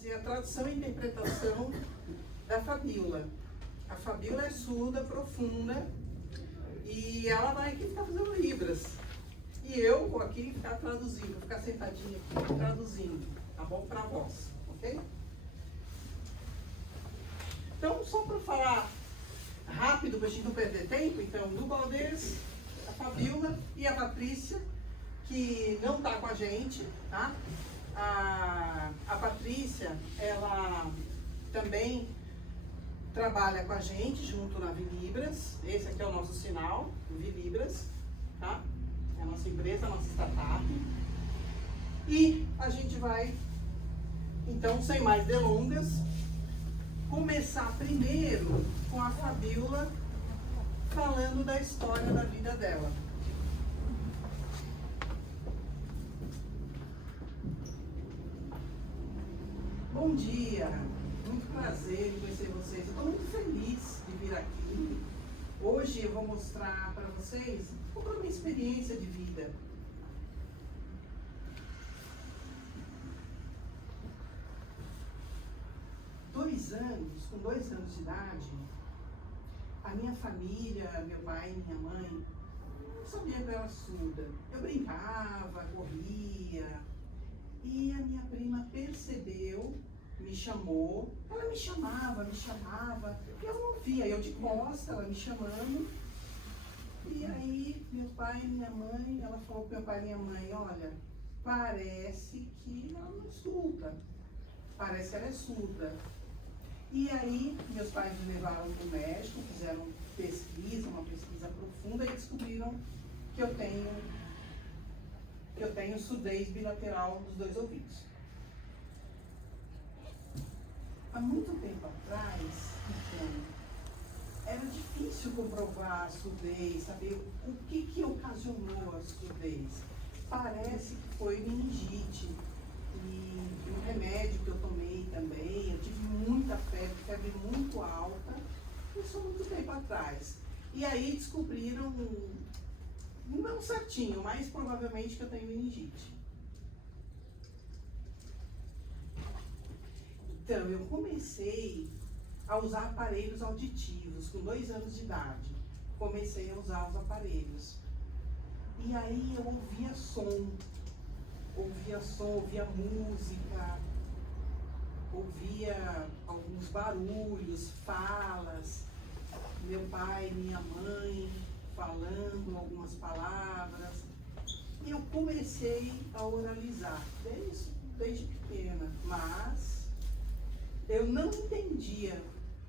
fazer a tradução e interpretação da Fabíola. A Fabíola é surda, profunda, e ela vai aqui ficar fazendo libras. E eu vou aqui ficar traduzindo, vou ficar sentadinha aqui traduzindo, tá bom? Para vós, ok? Então, só para falar rápido, para a gente não perder tempo, então, do Valdez, a Fabíola e a Patrícia, que não está com a gente, tá? A Patrícia, ela também trabalha com a gente junto na Vilibras. Esse aqui é o nosso sinal, Vilibras, tá? É a nossa empresa, a nossa startup. E a gente vai, então, sem mais delongas, começar primeiro com a Fabíola falando da história da vida dela. Bom dia, muito prazer em conhecer vocês. Eu estou muito feliz de vir aqui. Hoje eu vou mostrar para vocês um pouco da minha experiência de vida. Com 2 anos de idade, a minha família, meu pai e minha mãe, não sabiam que eu era surda. Eu brincava, corria, e a minha prima percebeu, me chamou, ela me chamava, e eu não via, eu de costa, ela me chamando. E aí, meu pai e minha mãe, ela falou para meu pai e minha mãe, olha, parece que ela não escuta, parece que ela é surda. E aí, meus pais me levaram para o médico, fizeram uma pesquisa profunda, e descobriram que eu tenho surdez bilateral dos 2 ouvidos. Há muito tempo atrás, então, era difícil comprovar a surdez, saber o que ocasionou a surdez. Parece que foi meningite. E um remédio que eu tomei também, eu tive muita febre muito alta, isso há muito tempo atrás. E aí descobriram, não certinho, mas provavelmente que eu tenho meningite. Então, eu comecei a usar aparelhos auditivos com 2 anos de idade. Comecei a usar os aparelhos. E aí eu ouvia som, ouvia música, ouvia alguns barulhos, falas, meu pai e minha mãe falando algumas palavras. E eu comecei a oralizar, desde pequena, mas eu não entendia.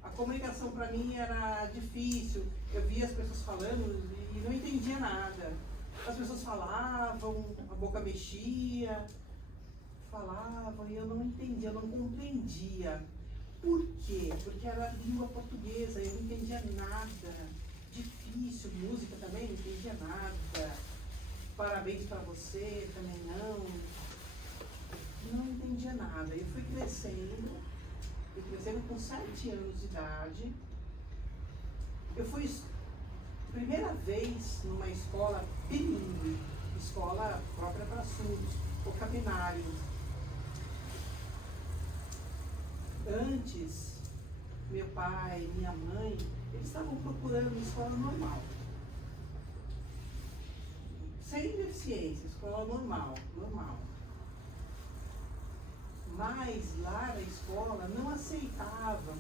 A comunicação para mim era difícil, eu via as pessoas falando e não entendia nada. As pessoas falavam, a boca mexia, falavam e eu não entendia, eu não compreendia. Por quê? Porque era língua portuguesa, eu não entendia nada. Difícil, música também, não entendia nada. Parabéns para você, também não. Não entendia nada. Eu fui crescendo com 7 anos de idade. Eu fui primeira vez numa escola bilíngue, escola própria para surdos, o Capinário. Antes, meu pai e minha mãe, eles estavam procurando uma escola normal. Sem deficiência, escola normal. Mas lá na escola não aceitavam,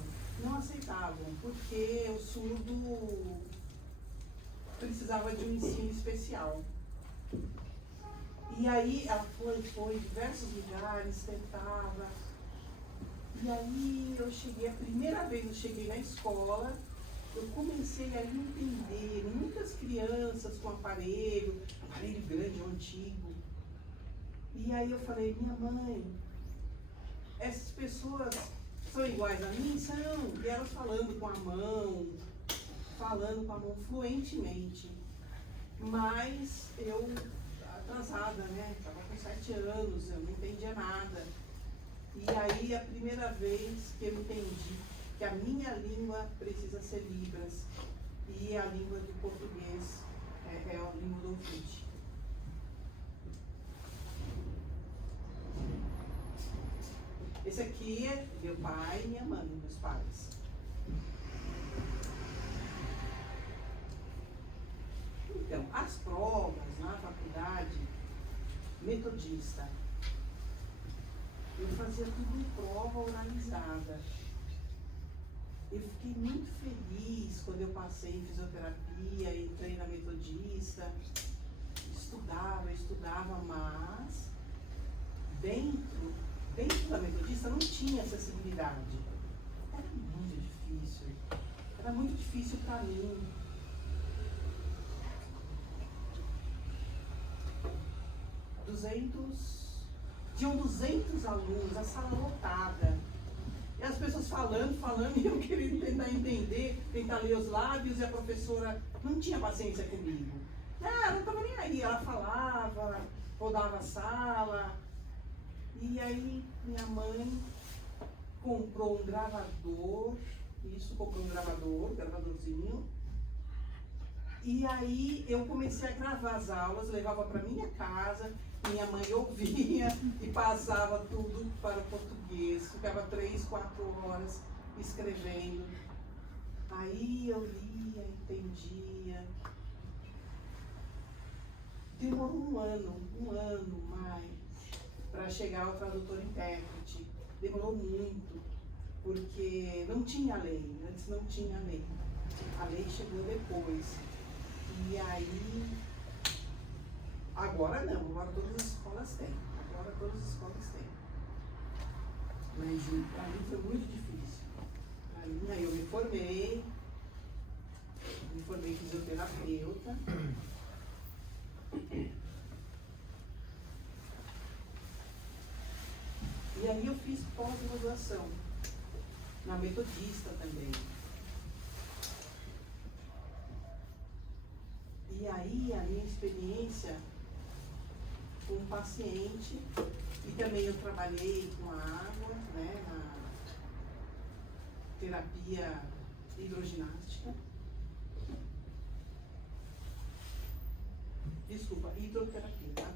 porque o surdo precisava de um ensino especial. E aí ela foi em diversos lugares, tentava. E aí a primeira vez eu cheguei na escola, eu comecei a entender muitas crianças com aparelho grande, antigo. E aí eu falei, minha mãe, essas pessoas são iguais a mim? São. E elas falando com a mão fluentemente. Mas eu, atrasada, né? Estava com 7 anos, eu não entendia nada. E aí a primeira vez que eu entendi que a minha língua precisa ser Libras e a língua do português é a língua do ouvinte. Esse aqui é meu pai e minha mãe, meus pais. Então, as provas na faculdade metodista, eu fazia tudo em prova oralizada. Eu fiquei muito feliz quando eu passei em fisioterapia, entrei na metodista, estudava, mas dentro da metodista não tinha acessibilidade. Era muito difícil para mim. Tinham 200 alunos, a sala lotada. E as pessoas falando, e eu querendo tentar entender, tentar ler os lábios, e a professora não tinha paciência comigo. Ela não estava nem aí, ela falava, rodava a sala. E aí minha mãe comprou um gravadorzinho. E aí eu comecei a gravar as aulas, levava para minha casa, minha mãe ouvia e passava tudo para o português. Ficava 3, 4 horas escrevendo. Aí eu lia, entendia. Demorou um ano mais, para chegar ao tradutor-intérprete. Demorou muito, porque não tinha lei, antes não tinha lei. A lei chegou depois. E aí, agora não, agora todas as escolas têm. Mas para mim foi muito difícil. Aí eu me formei fisioterapeuta. E aí eu fiz pós-graduação, na metodista também. E aí a minha experiência com o paciente, e também eu trabalhei com a água, né, na terapia hidroginástica. Desculpa, hidroterapia, tá?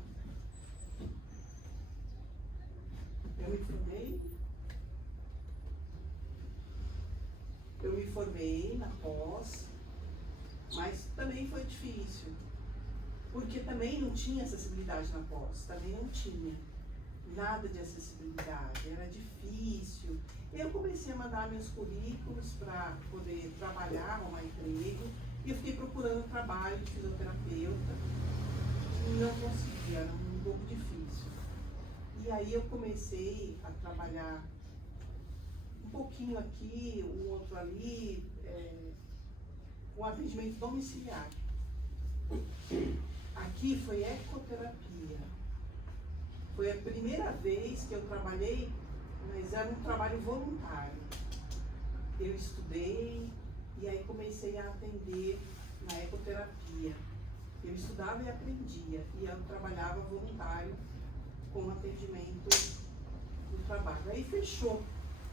Eu me formei na pós, mas também foi difícil, porque também não tinha acessibilidade na pós, também não tinha nada de acessibilidade, era difícil. Eu comecei a mandar meus currículos para poder trabalhar, arrumar emprego, e eu fiquei procurando trabalho de fisioterapeuta, e não conseguia, era um pouco difícil. E aí eu comecei a trabalhar um pouquinho aqui, um outro ali, um atendimento domiciliar. Aqui foi ecoterapia. Foi a primeira vez que eu trabalhei, mas era um trabalho voluntário. Eu estudei e aí comecei a atender na ecoterapia. Eu estudava e aprendia, e eu trabalhava voluntário com atendimento do trabalho. Aí fechou.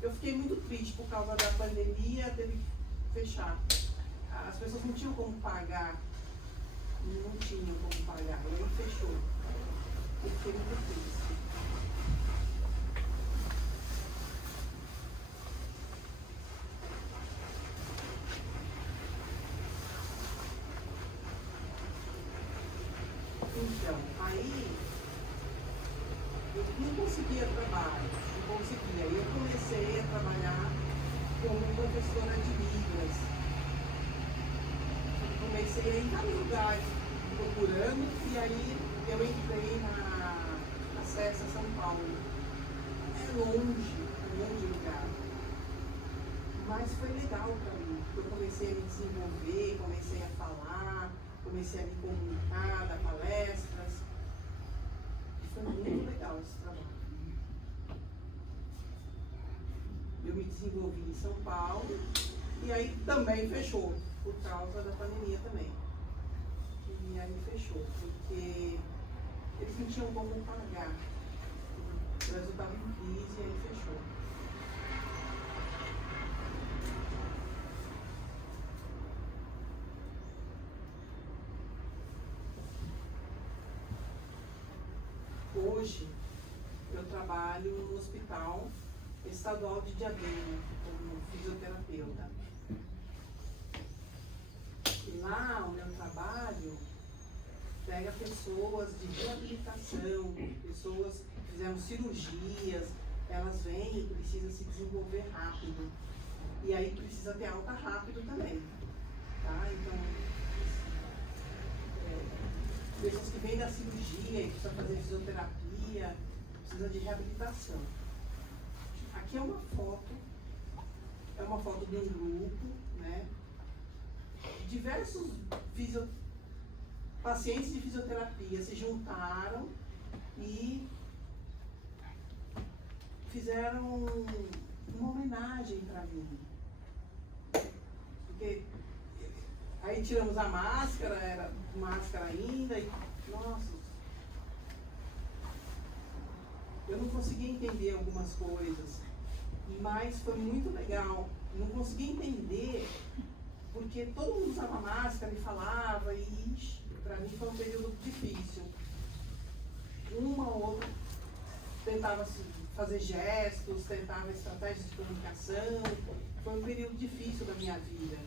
Eu fiquei muito triste por causa da pandemia, teve que fechar. As pessoas não tinham como pagar, e aí fechou. Eu fiquei muito triste. Então, aí eu não conseguia trabalho, Aí eu comecei a trabalhar como professora de Libras. Comecei a ir em vários lugares procurando, e aí eu entrei na Acessa São Paulo. É longe o lugar. Mas foi legal para mim, porque eu comecei a me desenvolver, comecei a falar, comecei a me comunicar, dar palestras. E foi muito legal esse trabalho. Eu me desenvolvi em São Paulo, e aí também fechou, por causa da pandemia também. E aí fechou, porque eles não tinham como pagar. O Brasil estava em crise, e aí fechou. Hoje, eu trabalho no hospital estadual de Diadema, como fisioterapeuta. E lá o meu trabalho pega pessoas de reabilitação, pessoas que fizeram cirurgias, elas vêm e precisam se desenvolver rápido. E aí precisa ter alta rápido também. Tá? Então, pessoas que vêm da cirurgia e precisam fazer fisioterapia, precisam de reabilitação. Aqui é uma foto de um grupo, né? Diversos pacientes de fisioterapia se juntaram e fizeram uma homenagem para mim. Porque aí tiramos a máscara, era máscara ainda, e nossa, eu não conseguia entender algumas coisas, mas foi muito legal. Não conseguia entender porque todo mundo usava máscara e falava, e para mim foi um período difícil. Uma ou outra tentava fazer gestos, tentava estratégias de comunicação. Foi um período difícil da minha vida.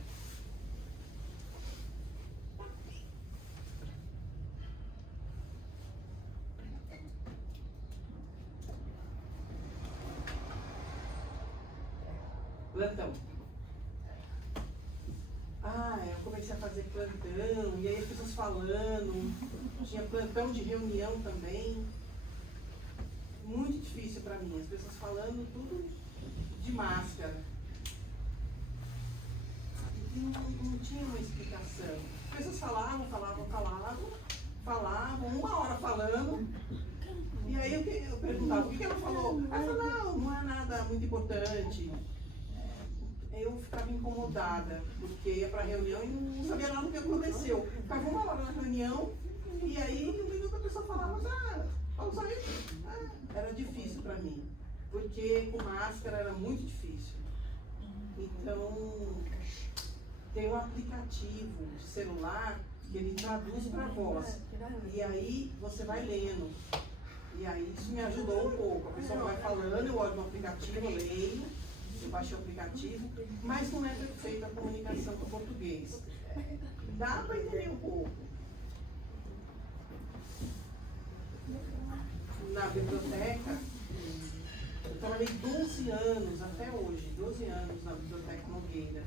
Plantão. Eu comecei a fazer plantão, e aí as pessoas falando, tinha plantão de reunião também. Muito difícil para mim, as pessoas falando tudo de máscara. E não tinha uma explicação. As pessoas falavam, uma hora falando, e aí eu perguntava, o que ela falou? Ela falou, não é nada muito importante. Eu ficava incomodada, porque ia para a reunião e não sabia nada do que aconteceu. Ficava uma hora na reunião, e aí um minuto a pessoa falava, vamos sair. Era difícil para mim, porque com máscara era muito difícil. Então, tem um aplicativo de celular que ele traduz para voz, e aí você vai lendo. E aí isso me ajudou um pouco. A pessoa vai falando, eu olho no aplicativo, eu leio. Eu baixei o aplicativo, mas não é perfeita a comunicação com o português. Dá para entender um pouco. Na biblioteca, eu trabalhei 12 anos, até hoje, 12 anos na Biblioteca Nogueira,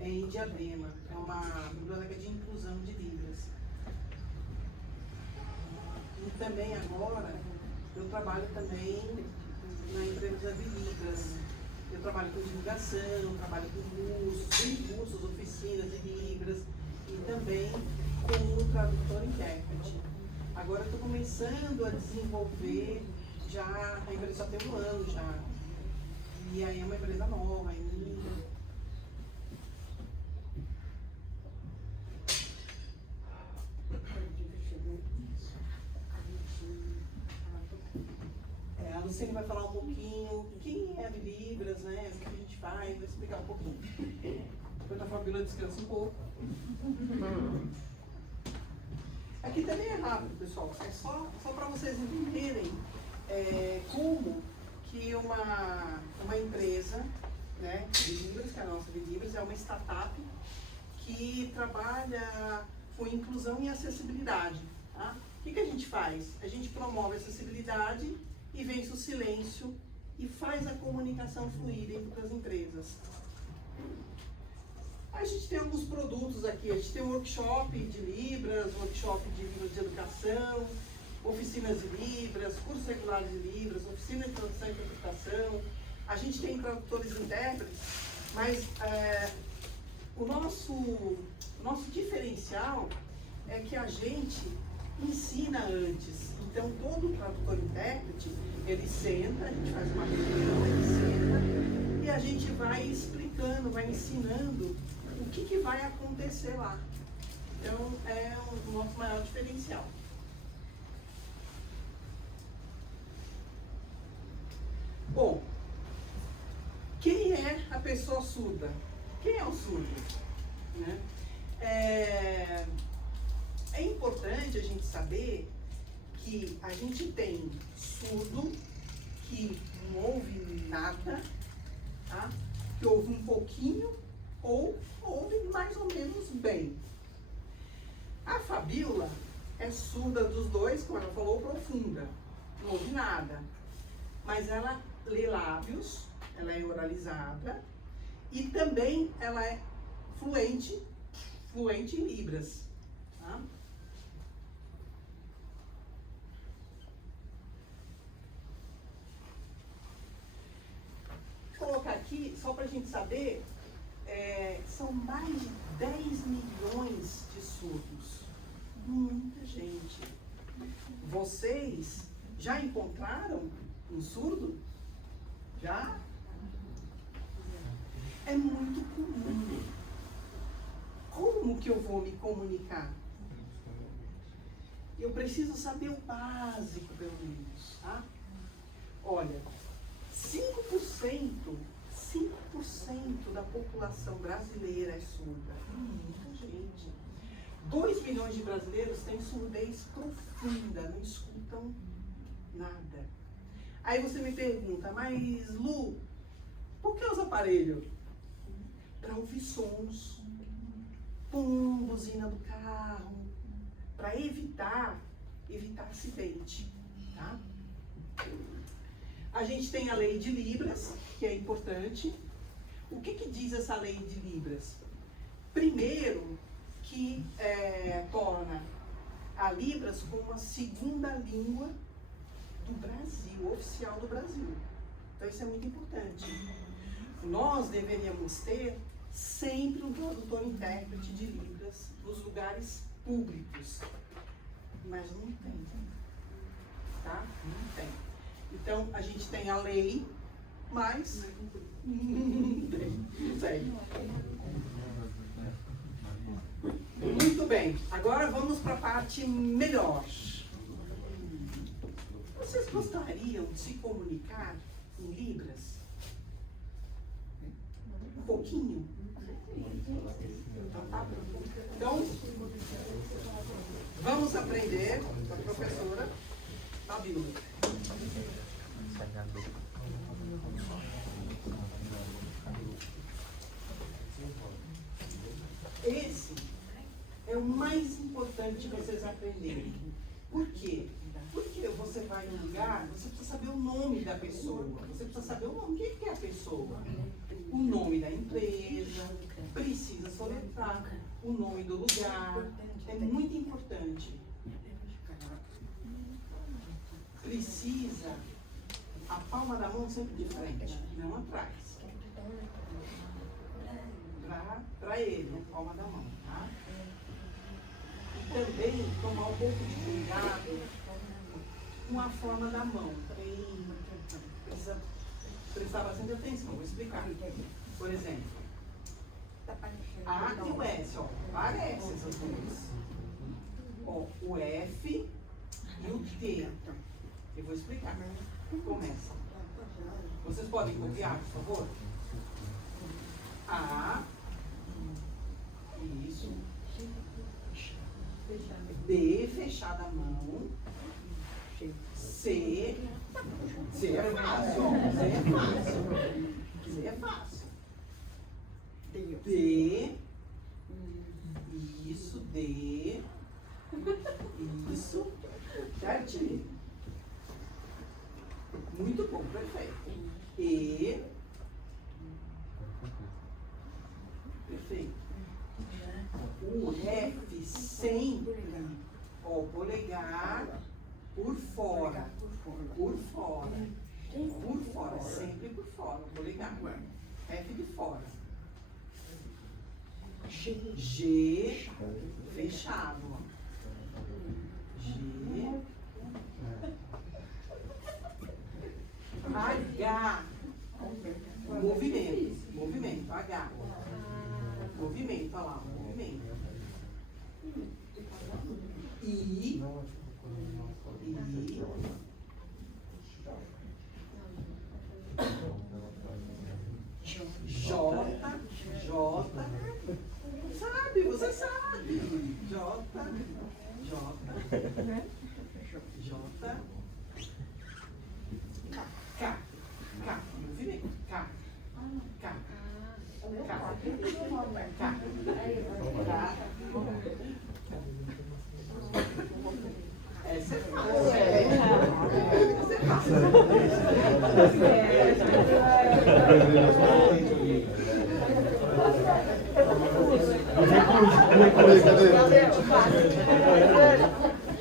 em Diadema. É uma biblioteca de inclusão de Libras. E também agora, eu trabalho também na empresa de Libras. Eu trabalho com divulgação, trabalho com cursos, oficinas de Libras e também como tradutor e intérprete. Agora eu estou começando a desenvolver, já a empresa só tem um ano já. E aí é uma empresa nova ainda. A Luciene vai falar um pouquinho quem é a Libras, né? O que a gente faz, vai explicar um pouquinho. Depois a Fabíola descansa um pouco. Aqui também é rápido, pessoal. É só para vocês entenderem como que uma empresa, né, de Libras, que é a nossa de Libras, é uma startup que trabalha com inclusão e acessibilidade. Tá? O que a gente faz? A gente promove a acessibilidade e vence o silêncio e faz a comunicação fluir dentro das empresas. A gente tem alguns produtos aqui, a gente tem um workshop de Libras, workshop de Libras de educação, oficinas de Libras, cursos regulares de Libras, oficina de tradução e interpretação. A gente tem tradutores e intérpretes, mas o nosso diferencial é que a gente ensina antes. Então, todo tradutor e intérprete, ele senta, a gente faz uma reunião, ele senta e a gente vai explicando, vai ensinando o que vai acontecer lá. Então, é o nosso maior diferencial. Bom, quem é a pessoa surda? Quem é o surdo? Né? É importante a gente saber que a gente tem surdo que não ouve nada, tá? Que ouve um pouquinho ou ouve mais ou menos bem. A Fabíola é surda dos dois, como ela falou, profunda. Não ouve nada. Mas ela lê lábios, ela é oralizada e também ela é fluente em Libras. Tá? Vou colocar aqui, só para a gente saber, são mais de 10 milhões de surdos. Muita gente. Vocês já encontraram um surdo? Já? É muito comum. Como que eu vou me comunicar? Eu preciso saber o básico, pelo menos, tá? Olha, 5% da população brasileira é surda. Muita gente. 2 milhões de brasileiros têm surdez profunda, não escutam nada. Aí você me pergunta, mas Lu, por que os aparelhos? Para ouvir sons, buzina do carro, para evitar acidente, tá? A gente tem a lei de Libras, que é importante. O que diz essa lei de Libras? Primeiro, que torna a Libras como a segunda língua do Brasil, oficial do Brasil. Então isso é muito importante. Nós deveríamos ter sempre um tradutor intérprete de Libras nos lugares públicos, mas não tem, tá? Não tem. Então a gente tem a lei, mas não tem. Sério. Muito bem, agora vamos para a parte melhor. Vocês gostariam de se comunicar em Libras? Um pouquinho? Então, vamos aprender com a professora Fabíola. Esse é o mais importante que vocês aprenderem. Por quê? Porque você vai em um lugar, você precisa saber o nome da pessoa. Você precisa saber o nome. Quem que é a pessoa? O nome da empresa, precisa soletrar o nome do lugar. É muito importante. Precisa a palma da mão sempre de frente, não atrás. Para ele, a palma da mão, tá? E também tomar um pouco de cuidado com a forma da mão. Precisa prestar bastante atenção, vou explicar. Por exemplo, A e o S, ó, parece essas duas. Ó, o F e o T. Eu vou explicar. Começa. Vocês podem copiar, por favor? A. Isso. B, fechada a mão. C. C é fácil. C é fácil. C é fácil. D. Isso, D. Isso. Certinho. Muito bom, perfeito. E. Perfeito. O F sempre, ó, o polegar por fora. Por fora. Por fora, sempre por fora, o polegar. F de fora. G, fechado, ó. G. H, movimento, H. Movimento, olha lá, movimento. I. J. Sabe, você sabe. J. K.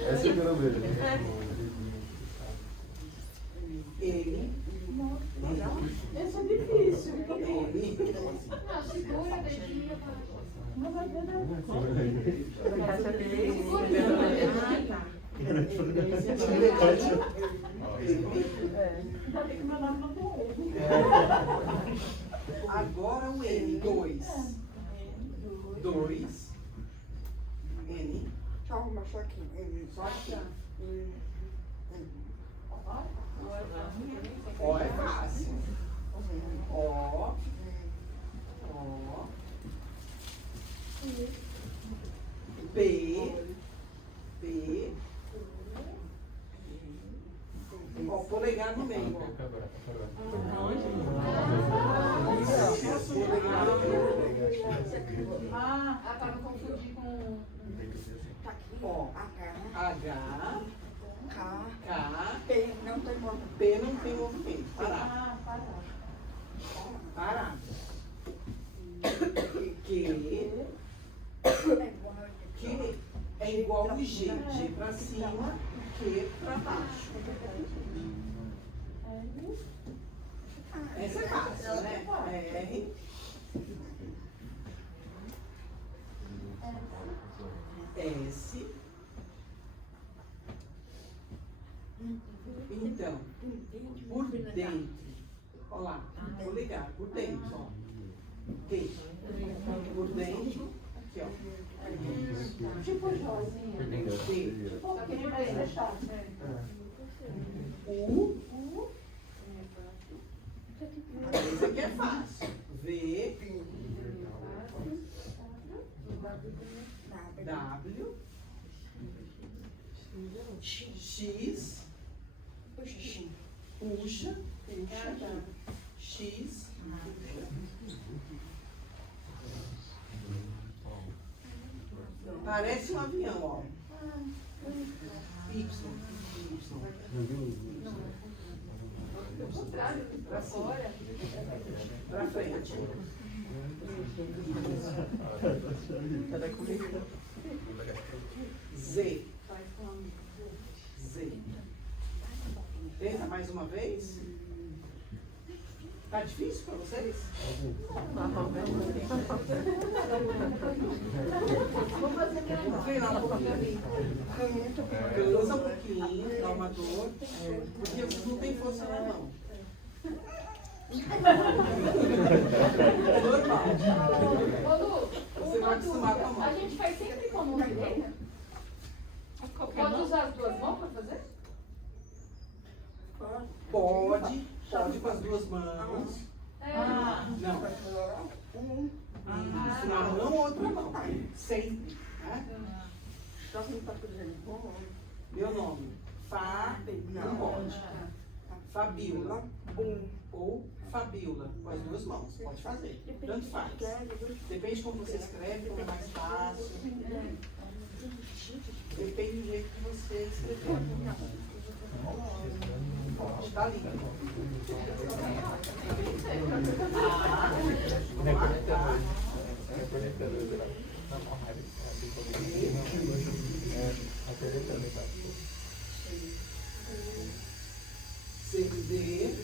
Essa eu quero ver. Ele. Esse é difícil. Ele. Não, segura, dedinho. Não vai ver nada. Ainda bem que meu nome não tem ele. Agora o N. 2. 2. N. Só aqui. Só aqui, ó. Ó é fácil. Ó. Ó. P. P. Ó, polegar no meio, ó. Polegar no meio. Ah, para não confundir com. Ó. H. K. K. P. Não tem movimento. P não tem movimento. Parar. Parar. Q. Q é igual ao G. G pra cima, Q pra baixo. Essa é fácil, né? R. S. Então, por dentro. Olha lá, vou ligar, por dentro, ó. T. Por dentro, aqui, ó. Tipo Josinha. T. Só que ele vai deixar. U. Esse aqui é fácil. V. W. X. Puxa. X. Parece um avião, ó. Y. Pra cima. Pra frente. Z. Z. Tenta mais uma vez. Tá difícil para vocês? Vamos fazer minha Vou treinar um pouquinho ali. Cansa um pouquinho, dá uma dor, porque vocês não têm força na mão. É normal. Ô, Lu, Você vai acostumar com a mão. a gente faz sempre com a mão direita? Pode usar as duas mãos para fazer? Pode com as duas mãos. Não. Isso, uma mão ou outra mão. Sempre. Né? Meu nome. Não pode. Fabiola. Ou Fabiola. Com as duas mãos. Pode fazer. Tanto faz. Depende de como você escreve, como é mais fácil. Depende do jeito que você escreveu. Pode, tá ali. C, D,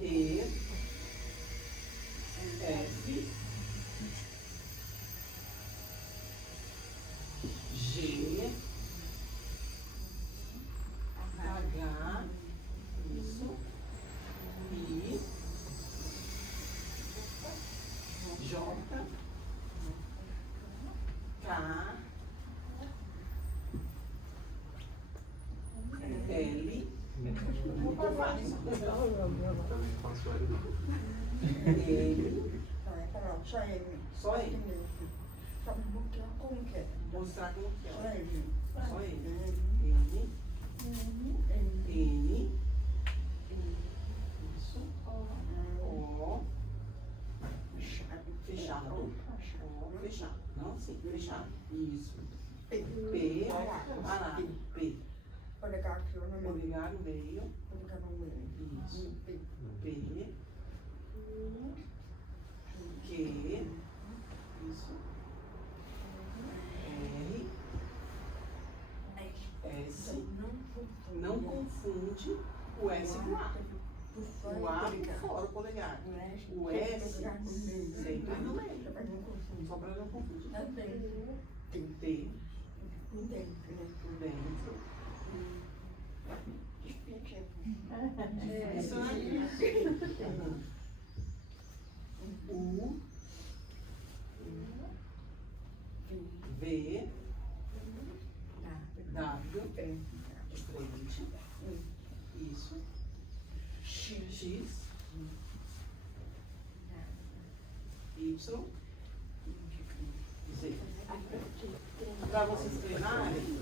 E, F, G, H, isso, I, J, K, L, muito fácil. L, só ele. Mostrar como que é. Só ele. N, N, isso, O, fechado, O, fechado, não, sim, fechado, isso, P, parado, P, polegar no meio, isso, P, Q, S. Não confunde o S com o A. O A por fora, o polegar. O S sempre no meio. Só para não confundir. Tem T por dentro. Isso, né? U, V, W, frente. Isso. X, Y, Z. Para vocês treinarem,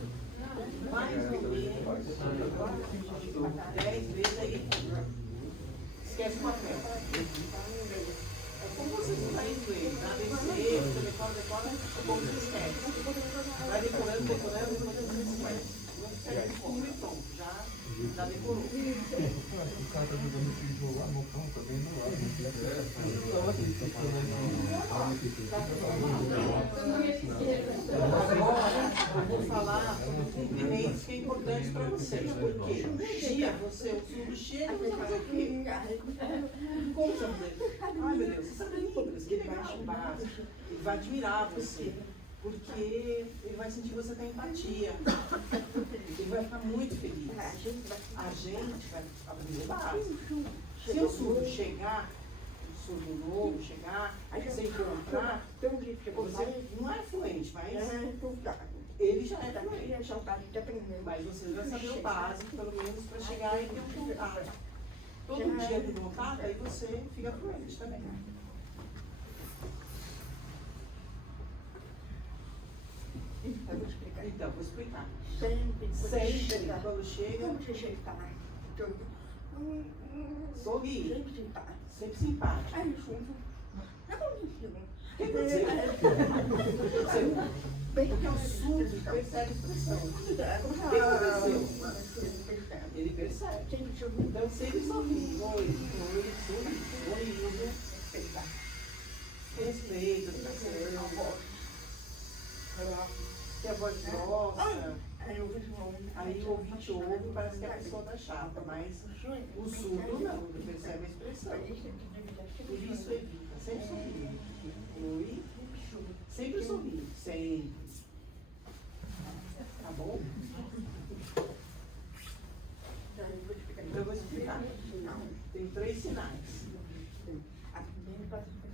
mais ou menos 10 vezes aí. Esquece o papel. É como vocês não estão em inglês, ABC, você decora, como você esquece. Vai decorando, depois você esquece. Não pega de fundo e pronto, já decorou. O cara tá jogando o filho lá no pão também, não lá. Agora eu vou falar sobre os cumprimentos que é importante para vocês. Por quê? Um dia você, o surdo chega e vai fazer o quê? Como você vai fazer? Ai meu Deus, você sabe inglês, que legal, básico. Ele vai admirar você. Porque ele vai sentir que você tem empatia. Ele vai ficar muito feliz. A gente vai aprender o básico. Se o surdo chegar, o surdo novo chegar, você encontrar, você não é fluente, mas ele já é fluente. Mas você vai saber o básico, pelo menos, para chegar e ter um contato. Todo dia de contato, aí você fica fluente também. Então, vou explicar. Sempre, quando chega, sorri. Sempre simpático. O que aconteceu? Porque o surdo percebe expressão. O que aconteceu? Ele percebe. Então, sempre sorri. Oi, sorriso. Respeito, educação. Tem a voz grossa, aí o ouvinte ouve, parece que a pessoa tá chata, mas o surdo não, ele percebe a expressão. Por isso evita, sempre sorrir. Oi, sempre sorrir, sempre. Tá bom? Então eu vou explicar. Tem 3 sinais.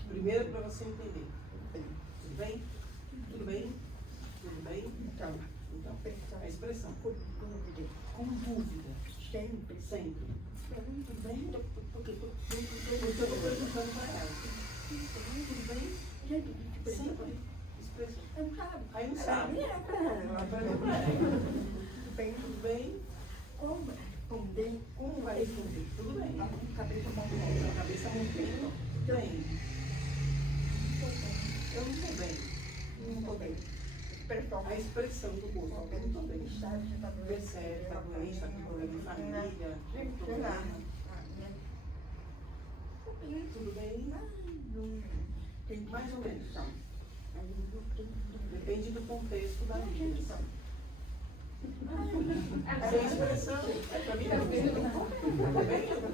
Primeiro para você entender. Tudo bem? Tudo bem? Tudo bem? Então, a expressão. Com dúvida. Sempre. Tudo bem? Porque eu estou perguntando para ela. Tudo bem? Sempre. Expressão. Aí não sabe. Tudo bem? Como vai responder? Tudo bem. Cabeça mantendo. Bem. Eu não estou bem. Não estou bem. A expressão do rosto, não estou bem. Percebe, está doente, está com problema de família, problema. Tudo bem? Mais ou menos. Depende do contexto da vida. Sem expressão, para mim não bem?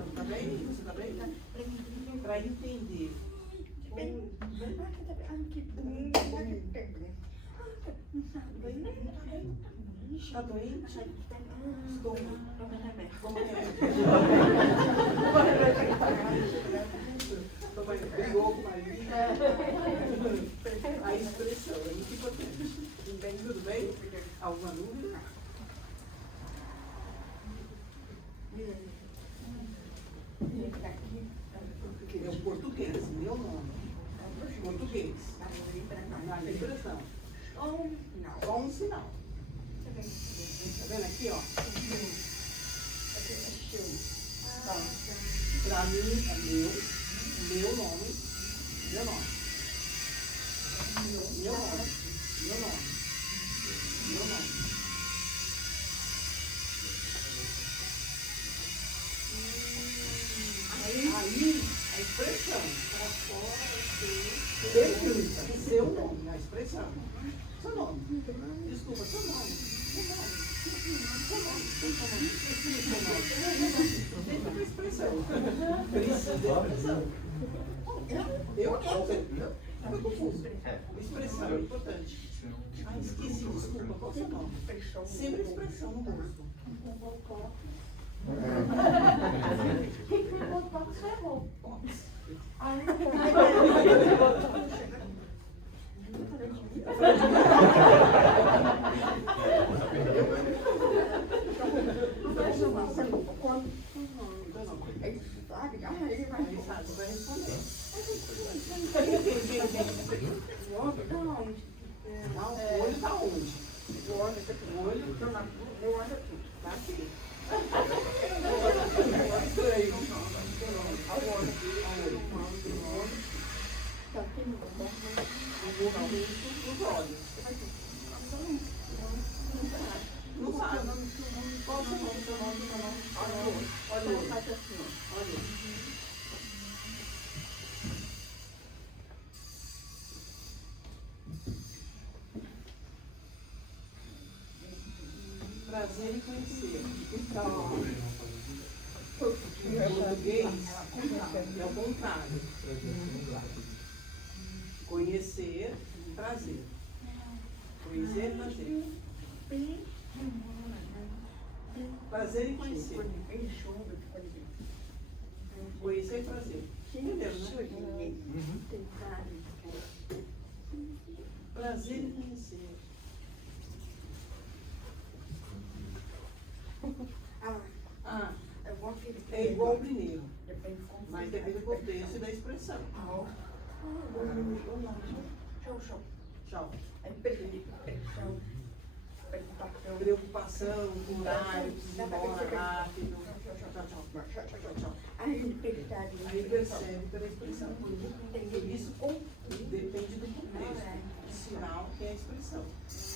Está bem? Você está bem? Para entender. Está doente? Estou. Como é? Brigou com o marido. A expressão é muito importante. Tudo bem? Alguma dúvida? É o português, meu nome. Português. Na expressão. Só um sinal. Tá vendo aqui, ó? Pra mim é meu nome. Aí, a expressão, para fora, pergunta, seu nome, a expressão. Seu nome. Desculpa, seu nome. Deixa a expressão. Precisa de expressão. Eu tô confuso. Expressão é importante. Ah, esqueci, desculpa. Qual é o seu nome? Sempre expressão no rosto. Quem perguntou para você errou. Aí sabe, vai responder. O olho tá onde? O olho tá aqui. Os olhos. Não sabe. Qual o seu nome? Olha o olho. Prazer em conhecer. Então, em português é o contrário. Conhecer, prazer. Conhecer, prazer. Prazer em conhecer. Conhecer, prazer. Entendeu, né? Prazer em conhecer. Ah, é igual ao primeiro, mas depende do contexto e da expressão. Tchau. Preocupação, com horário, precisa ir embora rápido. Tchau. Aí percebe pela expressão. Isso depende do contexto. O sinal que é a expressão.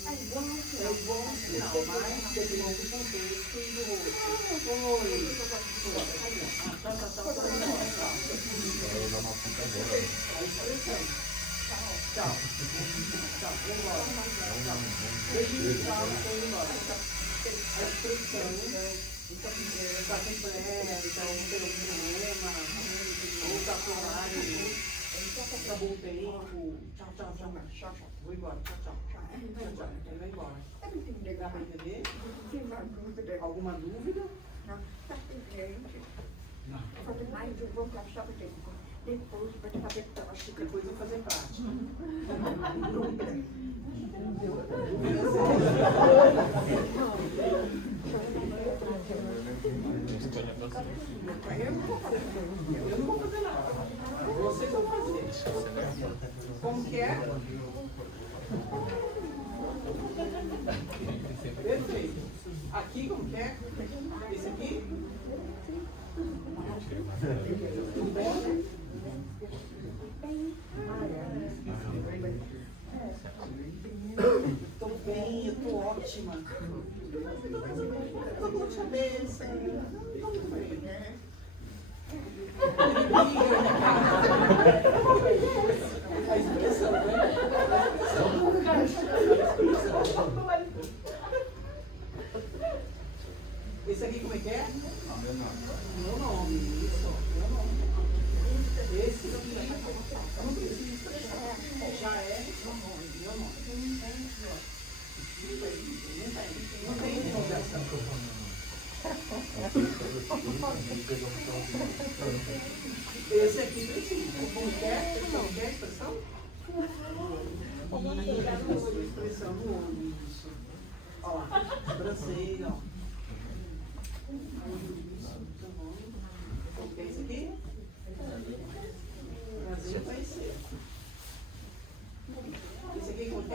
É igual ao sinal, mas depende do contexto e do rosto. Oi. A expressão. Tchau. Vou embora. Beijo, tchau, vou embora. A expressão está com pressa, ou tem algum problema, ou está com horário, acabou o tempo. Tchau. Vou embora. Tchau. Ele vai embora. Dá para entender? Alguma dúvida? Depois eu fazer prática. Eu não vou fazer nada. Vocês vão fazer. Como que é? Perfeito. Aqui como que é? Esse aqui? Tudo bem? Estou bem, eu estou ótima. Estou com dor de cabeça. Estou bem. A expressão, né? Esse aqui como é que é? Meu nome, isso. Meu nome. Esse aqui eu não preciso expressar. Já é meu nome. Não tem interrogação. Esse aqui precisa. Como quer expressão? Isso, expressão no olho. Isso. Olha lá, sobrancelha, ó. O que é isso aqui? Prazer em conhecer. Esse aqui como que é?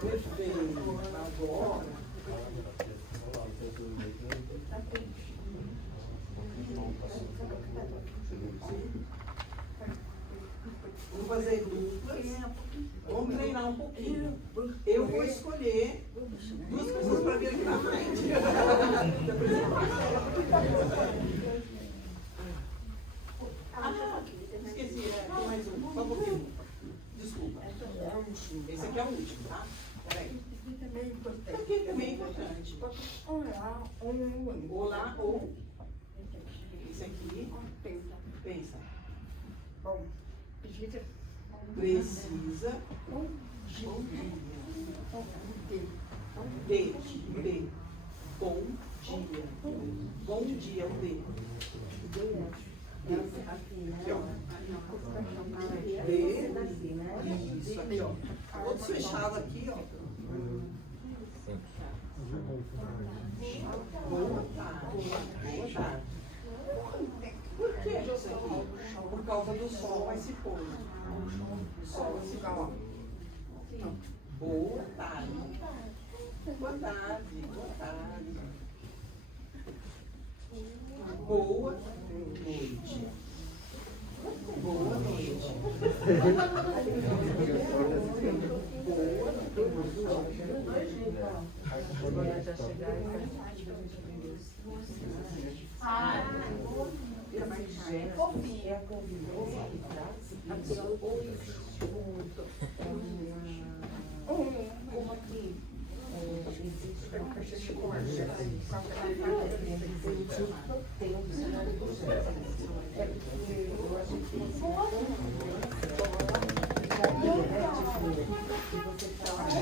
Perfeito. Agora. Vamos fazer duplas. Vamos treinar um pouquinho. Eu vou escolher tarde. Olá, Olá ou esse aqui. Pensa. Bom, precisa. Precisa de. Bom dia. Bom dia, o D. Aqui, ó. D. Isso aqui, ó. Todos fechados aqui, ó. Boa tarde. Boa tarde. Por que, José? Por causa do sol vai se pôr. O sol vai se pôr. Boa tarde. Boa tarde. Boa tarde. Boa noite. Boa noite. Como aqui tem um dicionário do é porque eu acho que você está fazendo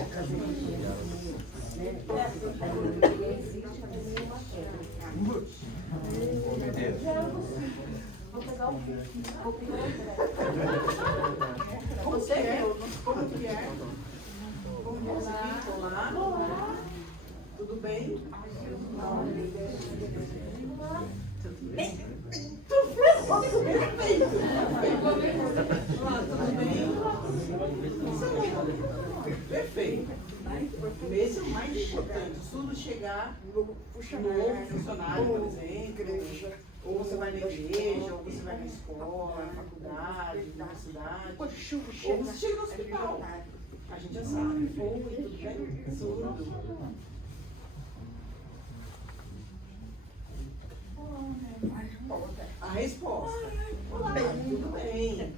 né? Existe também uma quebra. Vou pegar o Você é? Como que é? Como que é aqui? Olá. Olá. Tudo bem? Perfeito. Olá, tudo bem? Perfeito. Esse é o mais importante. Tudo chegar no funcionário, por exemplo. Ou você vai na igreja, ou você vai na escola, na faculdade, na universidade. Ou você chega no hospital. A gente já sabe. Oi, tudo bem? Tudo. A resposta. Olá, tudo bem.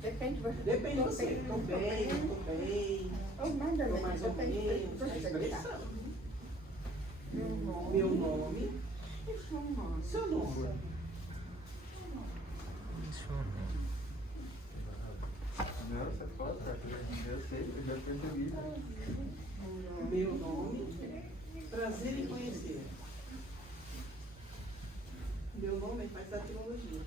Depende de você. Estou bem, estou bem. Estou mais ou menos. A expressão. Meu nome. Seu nome. Não, você pode, eu sei, eu já percebi. Meu nome. Prazer em conhecer. Meu nome é parte da tecnologia.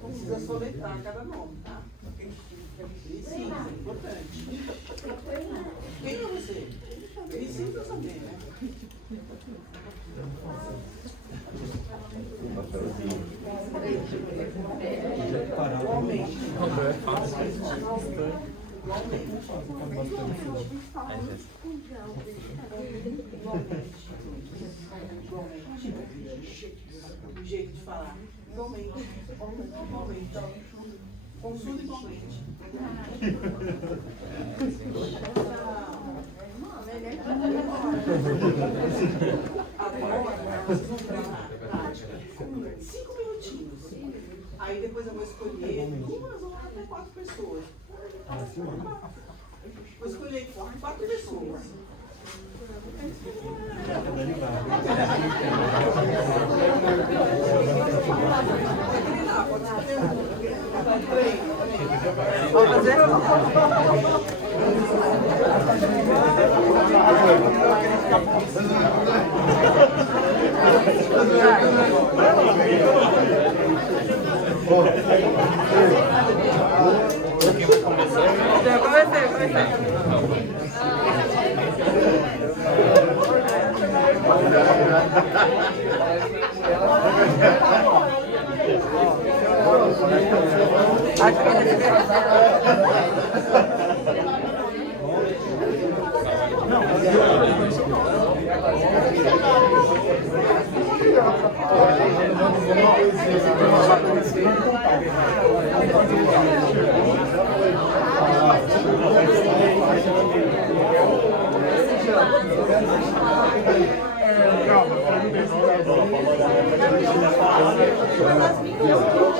Precisa soletrar cada nome, tá? Precisa, é importante. Quem é você? Precisa saber, né? Igualmente. O jeito de falar. Igualmente. Consulta igualmente. Agora, vocês vão treinar prática. 5 minutinhos. Aí depois eu vou escolher 2 ou até 4 pessoas. Vou escolher 4 pessoas. Vamos fazer?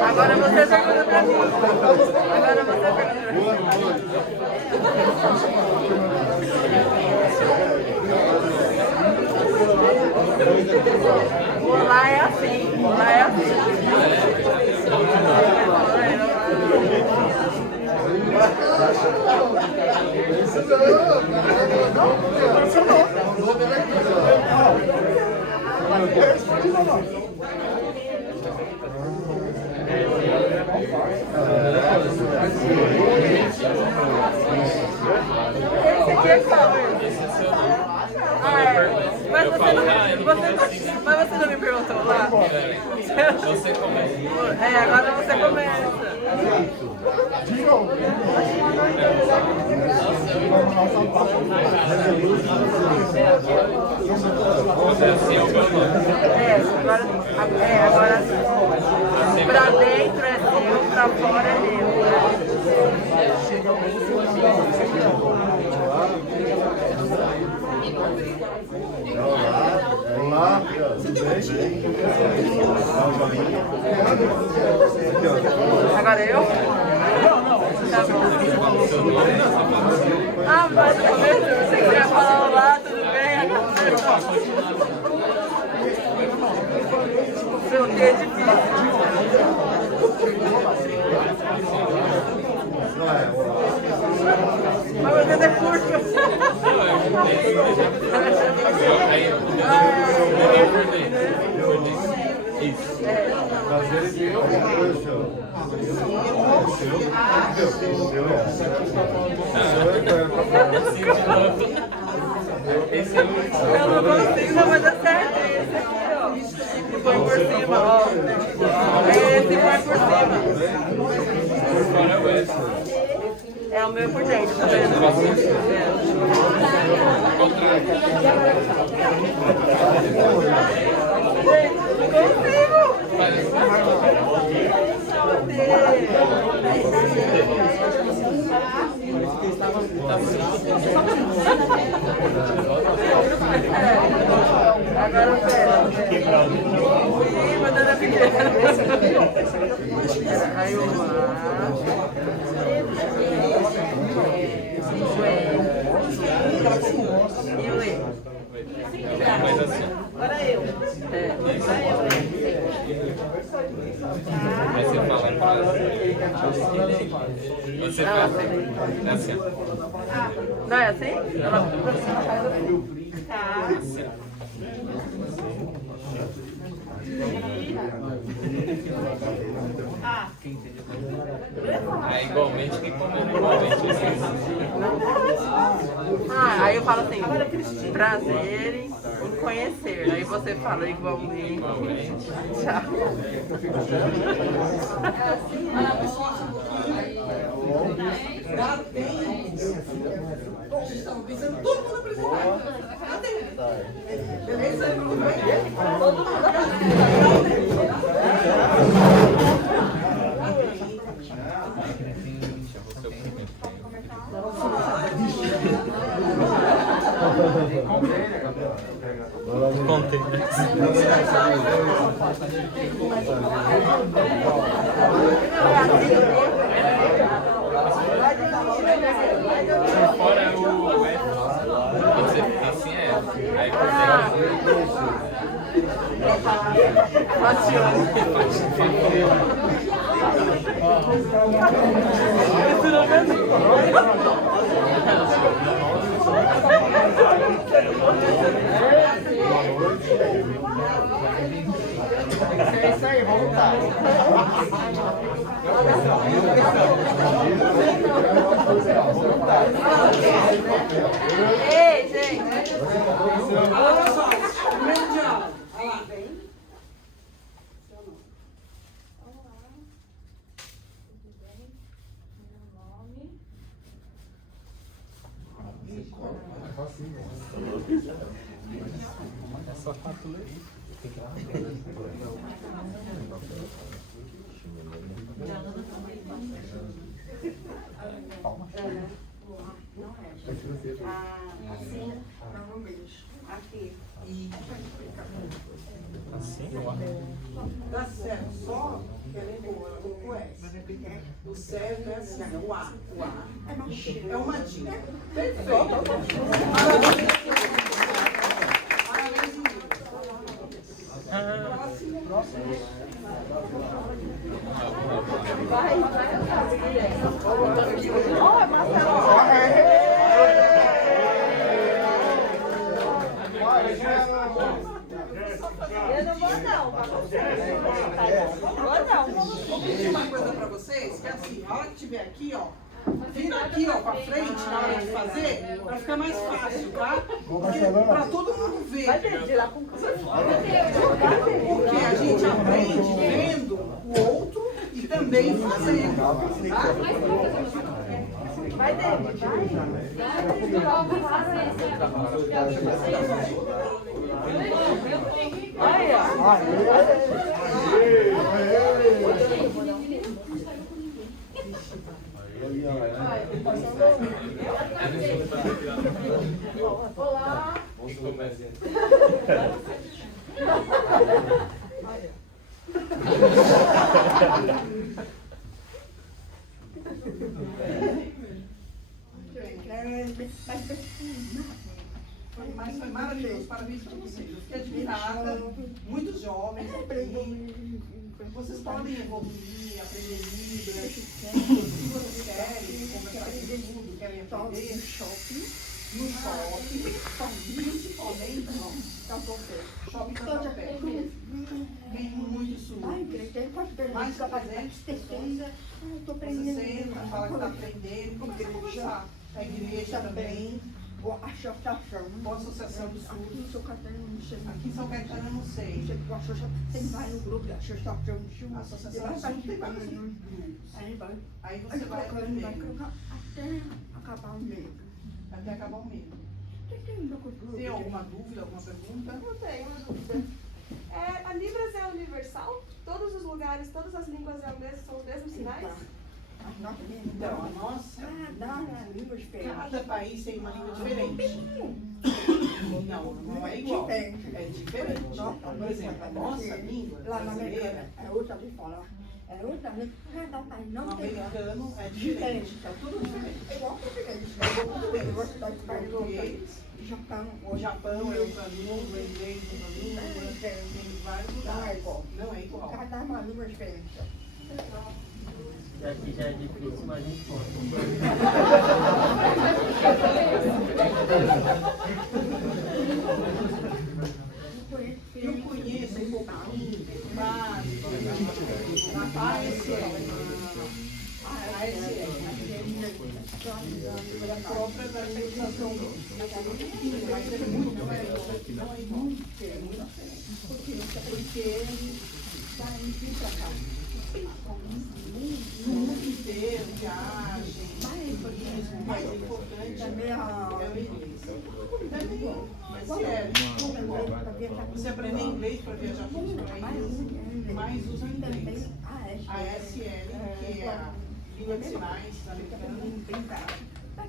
Agora você pergunta pra mim. Agora você pergunta pra mim. Lá é assim, lá é assim. Esse aqui é qual? Mas você não me perguntou lá? Você começa. É, agora você começa. Agora pra dentro é seu, pra fora é meu. Olá, tudo bem? Agora eu? Tá bom. Ah, mas você queria falar olá, tudo bem? Meu Deus, é difícil. Mas meu dedo é curto. Isso. Prazer em ver o seu. Esse é o. Eu não consigo, não vai dar certo. Esse aqui, ó. E põe por cima, ó. Esse põe por cima. É o meu por dentro, tá vendo? Não consigo! Agora pera. Ih, meu dedo é pequeno. Aí o e o E. Mas assim. Agora eu. Mas você fala pra você faz assim. Não é assim? Ela faz assim. É igualmente que comendo igualmente. Ah, aí eu falo assim, prazer em conhecer. Aí você fala igualmente. Tchau. Vocês estão pensando todo mundo apresentado. Beleza? Todo mundo Contei, fora o F. Quando você fica assim é F. Aí É isso aí, vamos lá. Ei, gente! olha só, primeiro diálogo. Olha lá. Olá, tudo bem? Meu nome é só 4 leis. Assim, dá um beijo. Aqui. Assim, eu acho. Dá certo, só Ela errou, ela colocou S. O certo é assim, o A. O A é uma dica. Perfeito. Próximo. Vai, Marcelo. Eu não vou não, Vou pedir uma coisa pra vocês, que é assim, a hora que estiver aqui, ó, vira aqui, ó, pra frente, na hora de fazer, pra ficar mais fácil, tá? Porque pra todo mundo ver. vai perder lá com Porque a gente aprende vendo o outro e também fazendo, tá? Vai, David, vai. Olá. Mas foi maravilhoso, parabéns para vocês. Eu fiquei admirada, muitos jovens, vocês podem evoluir, aprender Libras, se vocês querem conversar com tudo, querem aprender no shopping, principalmente shopping Tatuapé. Vem muito sul. Mais presente, você senta, fala que está aprendendo, começa a conversar. A igreja também. Boa associação do sul. Aqui em São Caetano eu não sei. Tem vários grupos da associação do sul. A associação do sul tem vários grupos. Aí você vai aprender. Até acabar o mês. Até acabar o mês. Tem alguma dúvida, alguma pergunta? Eu tenho uma dúvida. A Libras é universal? Todos os lugares, todas as línguas são os mesmos sinais? Então, a nossa, cada país tem uma língua diferente. Não é igual. É diferente. Por exemplo, a nossa língua brasileira, é outra de fora. É outra língua. Cada país o não tem. americano é diferente. É tudo diferente. É igual português. Português, o Japão é outra língua, o inglês é outra língua, tem vários lugares. Não é igual. Cada uma língua diferente. Aqui já é difícil, mas a gente pode. Eu conheço um pouquinho, básico, na ASL. A própria da organização, mas é muito, não é igual. Porque no mundo inteiro, viagem, turismo, o mais importante é o inglês. Mas sério, você aprender inglês para viajar para os países, mas usa o inglês. A ASL, que é a língua de sinais americana,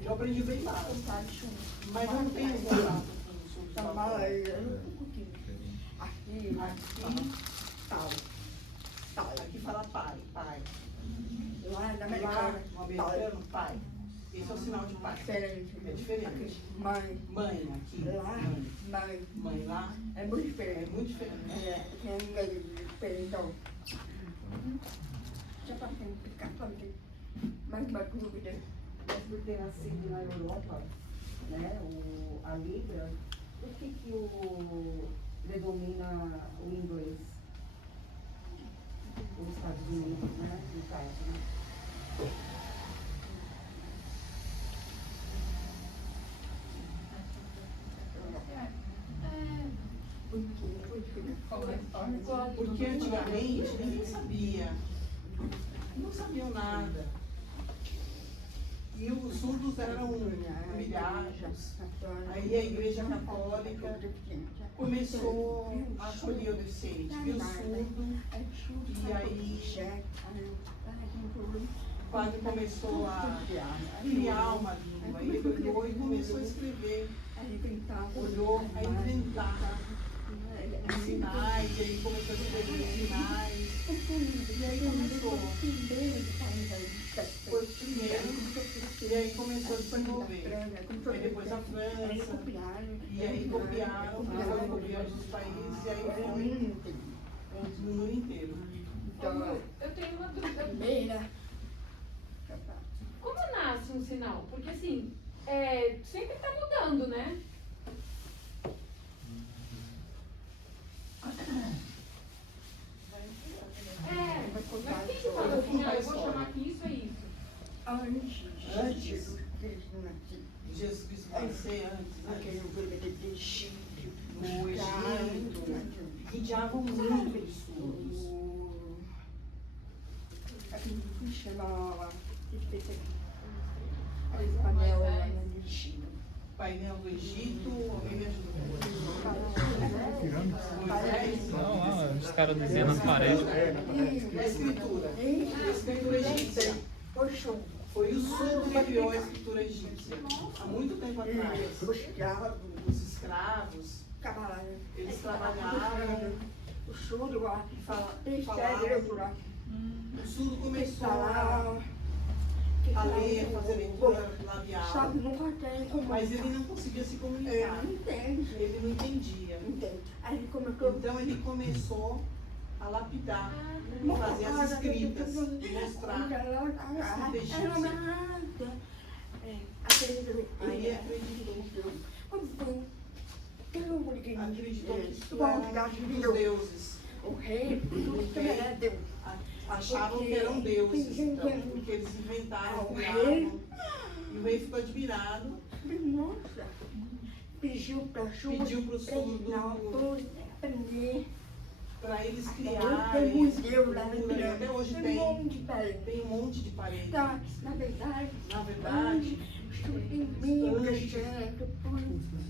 eu aprendi bem básico, mas não tenho contato com o sul de São Paulo. Aqui fala pai. Lá na Lá, no americano, pai. Esse é o sinal de pai. É diferente. Mãe. Mãe aqui. Lá, mãe. Mãe lá. É muito É diferente. muito diferente. Tem meio diferente, então. Já para explicar para mim. Mais uma dúvida. Mas por ter nascido na Europa, né, a Libra, por que predomina o inglês? Os Estados Unidos, né, no caso, né? Porque antigamente ninguém sabia. Não sabiam nada. E os surdos eram humilhados. Aí a Igreja Católica começou a acolher o deficiente, viu o surdo, e aí o padre começou a criar uma língua. Ele olhou e começou a escrever. Olhou a inventar. sinais, e aí começou a escrever os sinais. E aí começou. Foi o primeiro, e aí começou a desenvolver. Aí depois a França, e aí copiaram, foram copiando os países, e aí foi no mundo inteiro. Eu tenho uma dúvida. Como nasce um sinal? Porque assim, sempre está mudando, né? Mas quem que fala assim, eu vou chamar que isso é isso? Antes de Jesus Cristo nascer, antes, no Egito, judiavam muito de estudos. Painel do Egito, alguém me ajuda com Moisés? Não, os caras desenham nas paredes. A escritura egípcia. Foi o sul que criou a escritura egípcia. Há muito tempo atrás. Os escravos, eles trabalhavam. O surdo começou a ler, a fazer leitura labial. Mas ele não conseguia se comunicar. Ele não entendia. Então ele começou a lapidar, fazer as escritas, mostrar a escrita egípcia. Aí acreditou que isso era dos deuses. O rei Achavam que eram deuses, então, porque eles inventaram, criavam. E o rei ficou admirado. Pediu para o surdo para eles criarem. Até hoje tem um monte de paredes. Na verdade,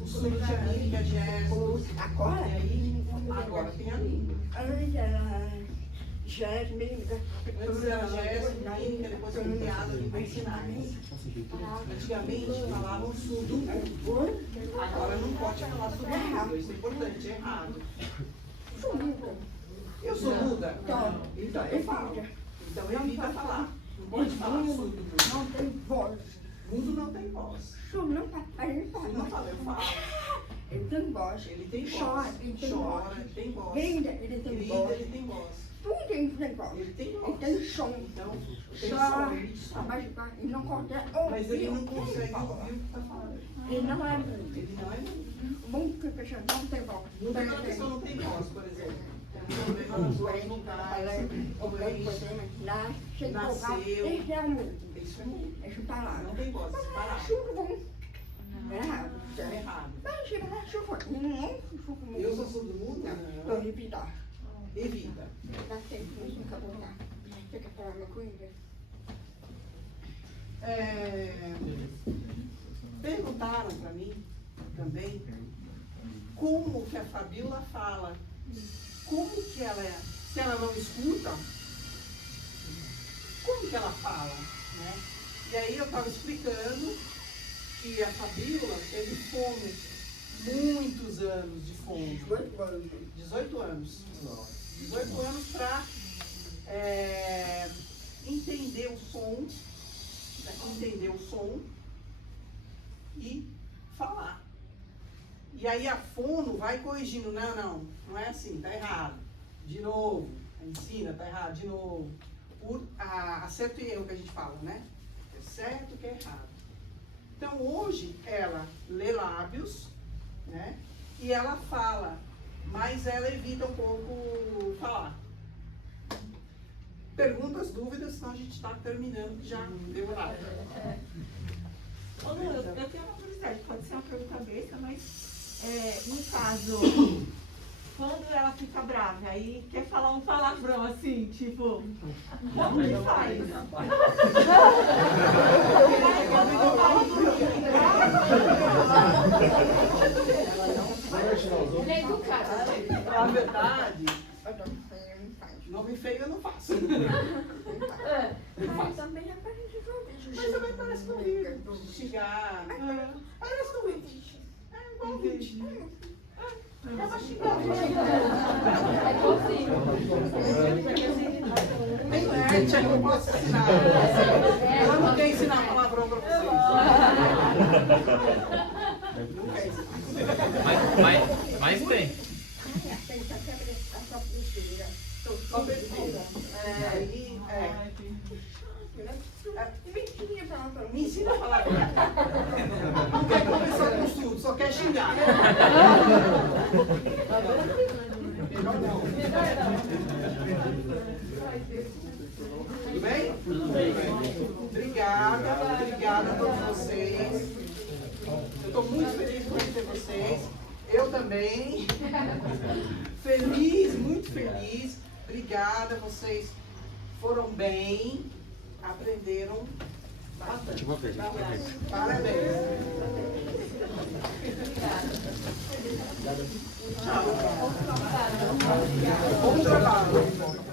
o surdo tinha mímica, gestos. E aí, agora tem a língua. Antes era gesto, mímica, depois foi criada a língua de sinais. Antigamente falavam surdo mudo. Agora não pode falar surdo mudo. Isso é importante, é errado. Eu sou muda? Então eu falo. Então evita falar. Não pode falar surdo mudo. não tem voz. Mudo não tem voz. Surdo não fala, ele Não fala, eu falo. Ele tem voz. Ele tem voz. Chora, ele tem voz. Ele tem voz. Grita, ele tem voz. Ele tem voz. Tudo ele tem voz. Ele tem Ele voz. tem som. Então, tem Chora, som, ele som. mas ele não consegue ouvir. Mas ele não o que consegue fala. ouvir o que está falando. Ele não é mudo. Ele não é mudo. Muita pessoa não tem voz. Muda quando a pessoa não tem voz, por exemplo. Tem um problema nas suas vocais, doente, nasceu. Esse é mudo. Isso é mudo. Essa palavra. Não tem voz, palavra. Surdo bom. É errado. É errado. Mas chega lá, surdo. Não, surdo mudo. Eu sou surdo mudo? Vou evitar. Evita. Dá tempo, não fica bom lá. Você quer falar uma coisa? Perguntaram para mim também como que a Fabíola fala, como que ela é, se ela não escuta, como que ela fala, né? E aí eu estava explicando que a Fabíola teve fome, muitos anos de fome, 18 anos. 18 anos para entender o som, e falar. E aí a fono vai corrigindo, não é assim, tá errado. De novo, ensina, tá errado, de novo. Por acerto e erro que a gente fala, né? É certo que é errado. Então hoje ela lê lábios, né? E ela fala, mas ela evita um pouco falar. Perguntas, dúvidas, senão a gente está terminando, que já deu horário. Ô Lu, eu tenho uma curiosidade, pode ser uma pergunta besta, mas no caso, quando ela fica brava, aí quer falar um palavrão assim, tipo, como que faz? Ele é educado. Na verdade, nome feio eu não faço. Mas também é para gente ouvir. Mas também parece que eu vi. Xingar. Parece que eu vi. É igual ouvinte. Tava xingando. É igualzinho. Nem arte é que eu posso ensinar. Eu não quero ensinar palavrão pra vocês. Não quero ensinar. Mas tem. Só besteira. Me ensina a falar. Não quer conversar com os surdos, só quer xingar. Melhor não. Tudo bem? Obrigada a todos vocês. Eu estou muito feliz por ter vocês. Eu também. Feliz, muito feliz. Obrigada, vocês foram bem, aprenderam bastante. Parabéns. Tchau. Bom trabalho.